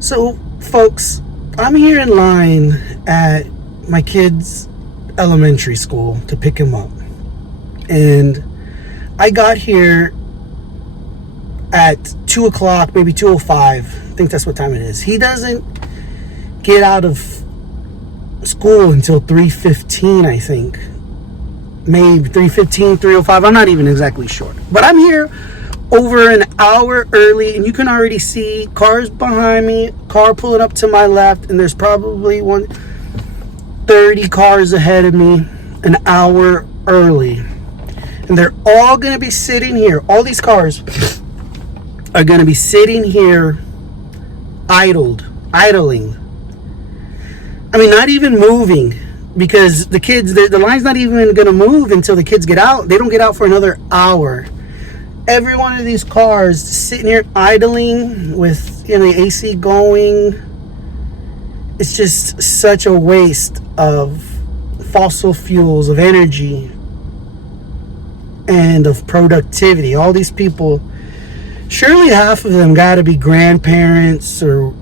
So, folks, I'm here in line at my kid's elementary school to pick him up. And I got here at 2 o'clock, maybe 2:05. I think that's what time it is. He doesn't get out of school until 3:15, I think. Maybe 3:15, 3:05. I'm not even exactly sure. But I'm here over an hour early, and you can already see cars behind me, car pulling up to my left, and there's probably 30 cars ahead of me an hour early. And they're all going to be sitting here. All these cars are going to be sitting here idling. I mean, not even moving, because the kids, the line's not even going to move until the kids get out. They don't get out for another hour. Every one of these cars sitting here idling with, the AC going. It's just such a waste of fossil fuels, of energy, and of productivity. All these people, surely half of them got to be grandparents or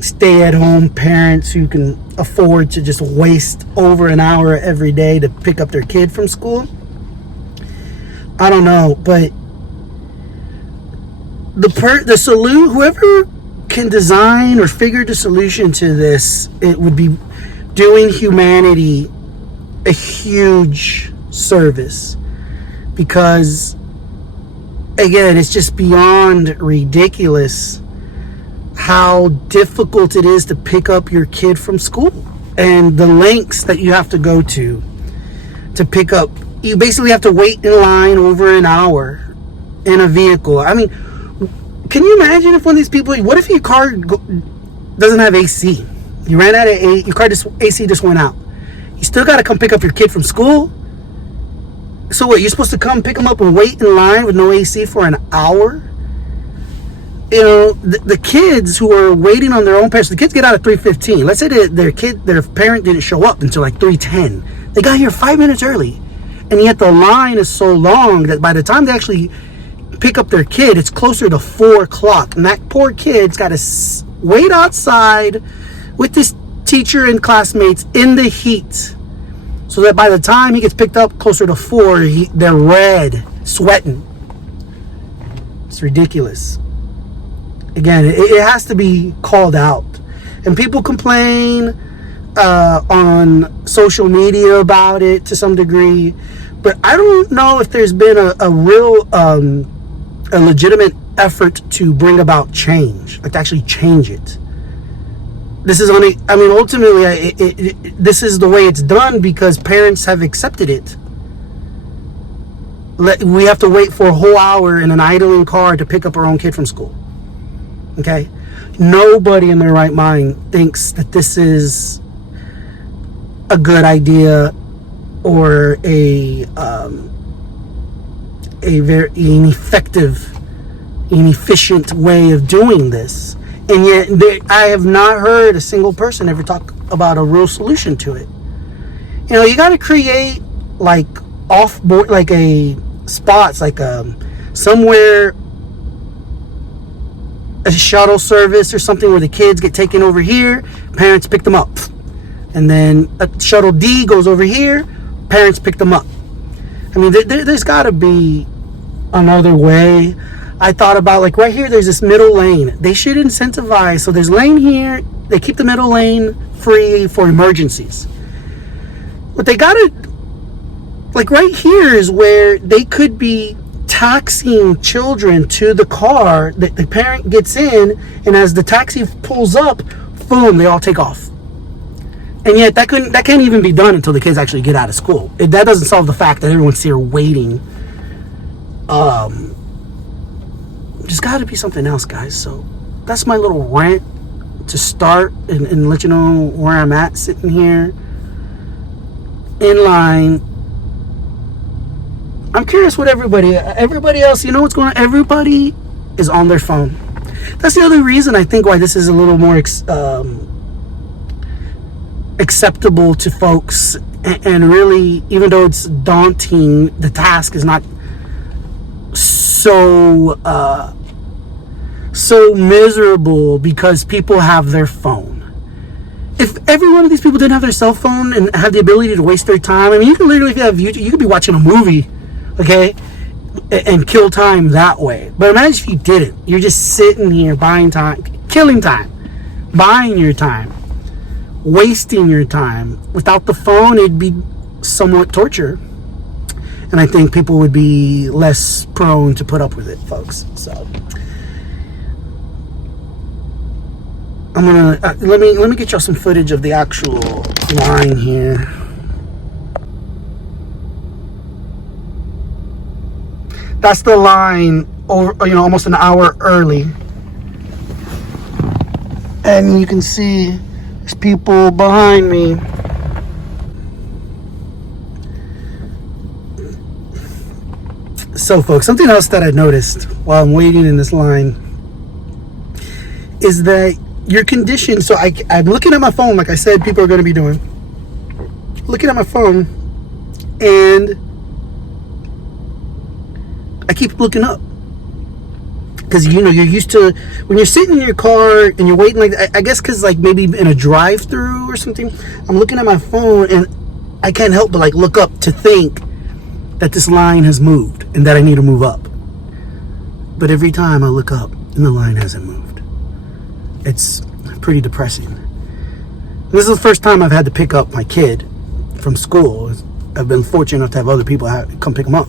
stay-at-home parents who can afford to just waste over an hour every day to pick up their kid from school. I don't know, but whoever can design or figure the solution to this, it would be doing humanity a huge service, because again, it's just beyond ridiculous how difficult it is to pick up your kid from school, and the lengths that you have to go to pick up. You basically have to wait in line over an hour in a vehicle. I mean, can you imagine if one of these people, what if your car doesn't have AC? You ran out of AC, your car AC just went out. You still got to come pick up your kid from school? So what, you're supposed to come pick them up and wait in line with no AC for an hour? The kids who are waiting on their own parents, the kids get out at 3:15. Let's say that their parent didn't show up until like 3:10. They got here 5 minutes early. And yet the line is so long that by the time they actually pick up their kid, it's closer to 4 o'clock. And that poor kid's got to wait outside with this teacher and classmates in the heat, so that by the time he gets picked up closer to 4, they're red, sweating. It's ridiculous. Again, it has to be called out. And people complain on social media about it to some degree, but I don't know if there's been a real a legitimate effort to bring about change, like to actually change it. This is ultimately, this is the way it's done because parents have accepted it. We have to wait for a whole hour in an idling car to pick up our own kid from school. Okay? Nobody in their right mind thinks that this is a good idea or a very inefficient way of doing this. And yet I have not heard a single person ever talk about a real solution to it. You got to create like off-board, like a spots, like somewhere, a shuttle service or something where the kids get taken over here, parents pick them up. And then a shuttle D goes over here, parents pick them up. I mean, there's got to be another way. I thought about, like, right here, there's this middle lane. They should incentivize. So there's lane here. They keep the middle lane free for emergencies. But they got to, like, right here is where they could be taxiing children to the car that the parent gets in, and as the taxi pulls up, boom, they all take off. And yet that can't even be done until the kids actually get out of school. That doesn't solve the fact that everyone's here waiting. There's got to be something else, guys. So that's my little rant to start and let you know where I'm at, sitting here in line. I'm curious what everybody else, what's going on? Everybody is on their phone. That's the other reason I think why this is a little more acceptable to folks, and really, even though it's daunting, the task is not so so miserable because people have their phone. If every one of these people didn't have their cell phone and have the ability to waste their time, I mean, you could literally, if you have YouTube, you could be watching a movie, okay, and kill time that way. But imagine if you didn't. You're just sitting here buying time, killing time, buying your time, wasting your time. Without the phone, it'd be somewhat torture. And I think people would be less prone to put up with it, folks. So I'm gonna let me get y'all some footage of the actual line here. That's the line over, almost an hour early, and you can see there's people behind me. So, folks, something else that I noticed while I'm waiting in this line is that you're conditioned. So I'm looking at my phone, like I said, people are going to be doing. Looking at my phone, and I keep looking up. Because, you're used to, when you're sitting in your car and you're waiting, like, I guess because, like, maybe in a drive-through or something, I'm looking at my phone, and I can't help but, like, look up to think that this line has moved and that I need to move up. But every time I look up and the line hasn't moved, it's pretty depressing. And this is the first time I've had to pick up my kid from school. I've been fortunate enough to have other people come pick him up,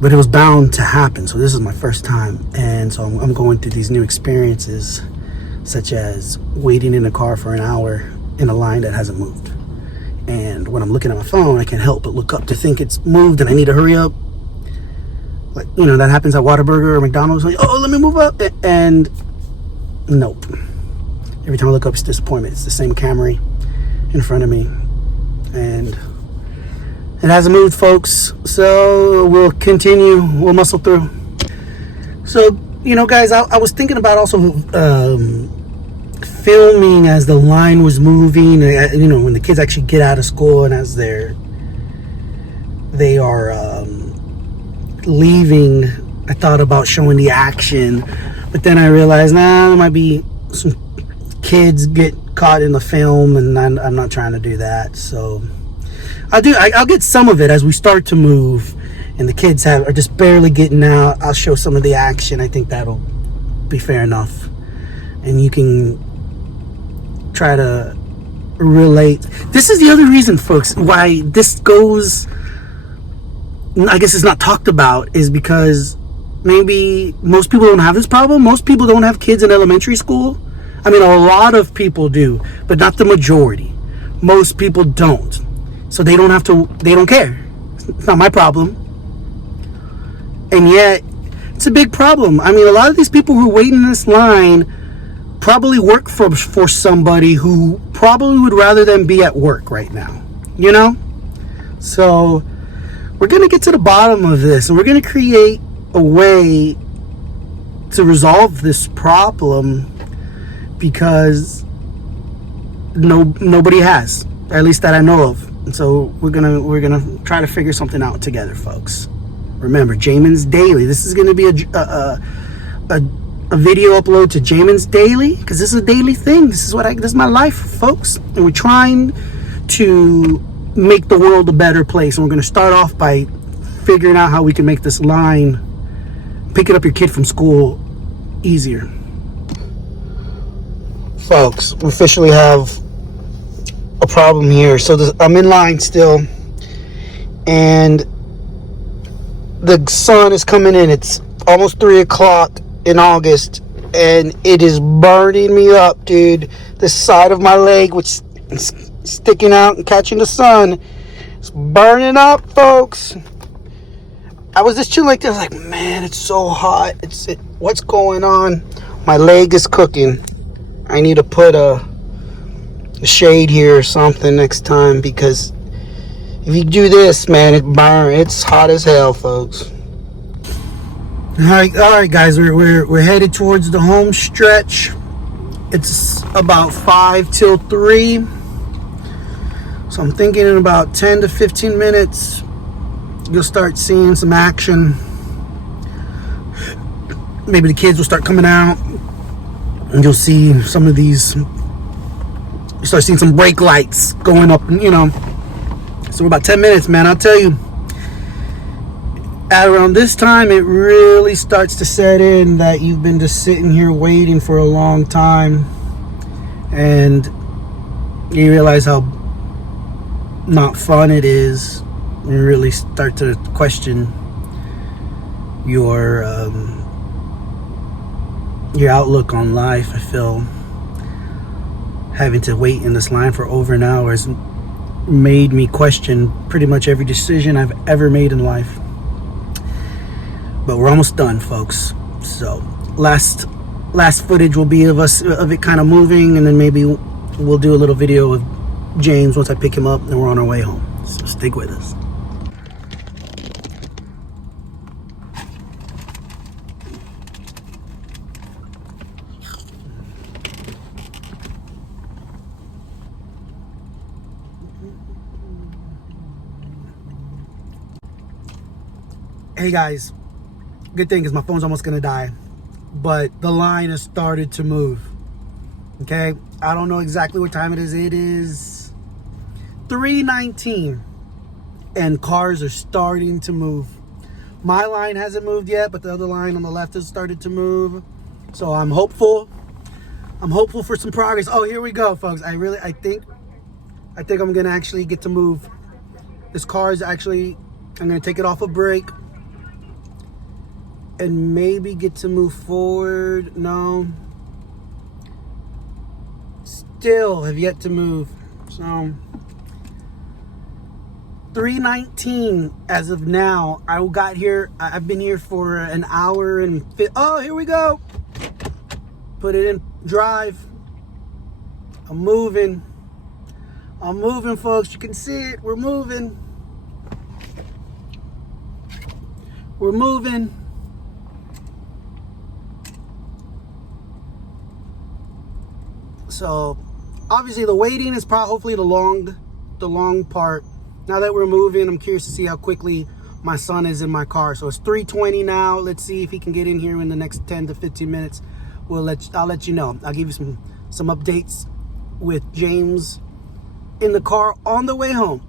but it was bound to happen. So this is my first time, and so I'm going through these new experiences, such as waiting in a car for an hour in a line that hasn't moved. And when I'm looking at my phone, I can't help but look up to think it's moved and I need to hurry up. Like, that happens at Whataburger or McDonald's. Like, oh, let me move up. And nope. Every time I look up, it's disappointment. It's the same Camry in front of me. And it hasn't moved, folks. So we'll continue. We'll muscle through. So, guys, I was thinking about also filming as the line was moving, when the kids actually get out of school and as they are leaving. I thought about showing the action, but then I realized, there might be some kids get caught in the film, and I'm not trying to do that. So I'll get some of it as we start to move and the kids are just barely getting out. I'll show some of the action. I think that'll be fair enough, and you can try to relate. This is the other reason, folks, why this goes, I guess it's not talked about, is because maybe most people don't have this problem. Most people don't have kids in elementary school. I mean, a lot of people do, but not the majority. Most people don't. So they don't care. It's not my problem. And yet, it's a big problem. I mean, a lot of these people who wait in this line probably work for somebody who probably would rather them be at work right now, So we're going to get to the bottom of this, and we're going to create a way to resolve this problem, because nobody has, at least that I know of. And so we're gonna try to figure something out together, folks. Remember, Jamin's Daily. This is going to be a video upload to Jamin's Daily, because this is a daily thing. This is my life, folks, and we're trying to make the world a better place. And we're going to start off by figuring out how we can make this line, picking up your kid from school, easier. Folks, we officially have a problem here. So I'm in line still, and the sun is coming in. It's almost 3 o'clock in August, and it is burning me up, dude. The side of my leg, which is sticking out and catching the sun, it's burning up, folks. I was just chilling like this, like, man, it's so hot. What's going on? My leg is cooking. I need to put a shade here or something next time, because if you do this, man, it's hot as hell, folks. All right, guys, we're headed towards the home stretch. It's about 5 till 3, so I'm thinking in about 10 to 15 minutes you'll start seeing some action. maybe the kids will start coming out, and you'll see some of these. You start seeing some brake lights going up, and So we're about 10 minutes, man. I'll tell you. At around this time, it really starts to set in that you've been just sitting here waiting for a long time, and you realize how not fun it is. You really start to question your outlook on life. I feel having to wait in this line for over an hour has made me question pretty much every decision I've ever made in life. But we're almost done, folks. So last footage will be of it kind of moving, and then maybe we'll do a little video of James once I pick him up and we're on our way home. So stick with us. Hey guys, good thing is my phone's almost gonna die, but the line has started to move. Okay, I don't know exactly what time it is. It is 3:19 and cars are starting to move. My line hasn't moved yet, but the other line on the left has started to move. So I'm hopeful for some progress. Oh, here we go, folks. I think I'm gonna actually get to move. This car is actually, I'm gonna take it off a brake and maybe get to move forward. No, still have yet to move. So 3:19 as of now. I got here, I've been here for an hour and oh, here we go. Put it in drive. I'm moving, folks. You can see it. We're moving. So obviously the waiting is probably hopefully the long part. Now that we're moving, I'm curious to see how quickly my son is in my car. So it's 3:20 now. Let's see if he can get in here in the next 10 to 15 minutes. I'll let you know. I'll give you some updates with James in the car on the way home.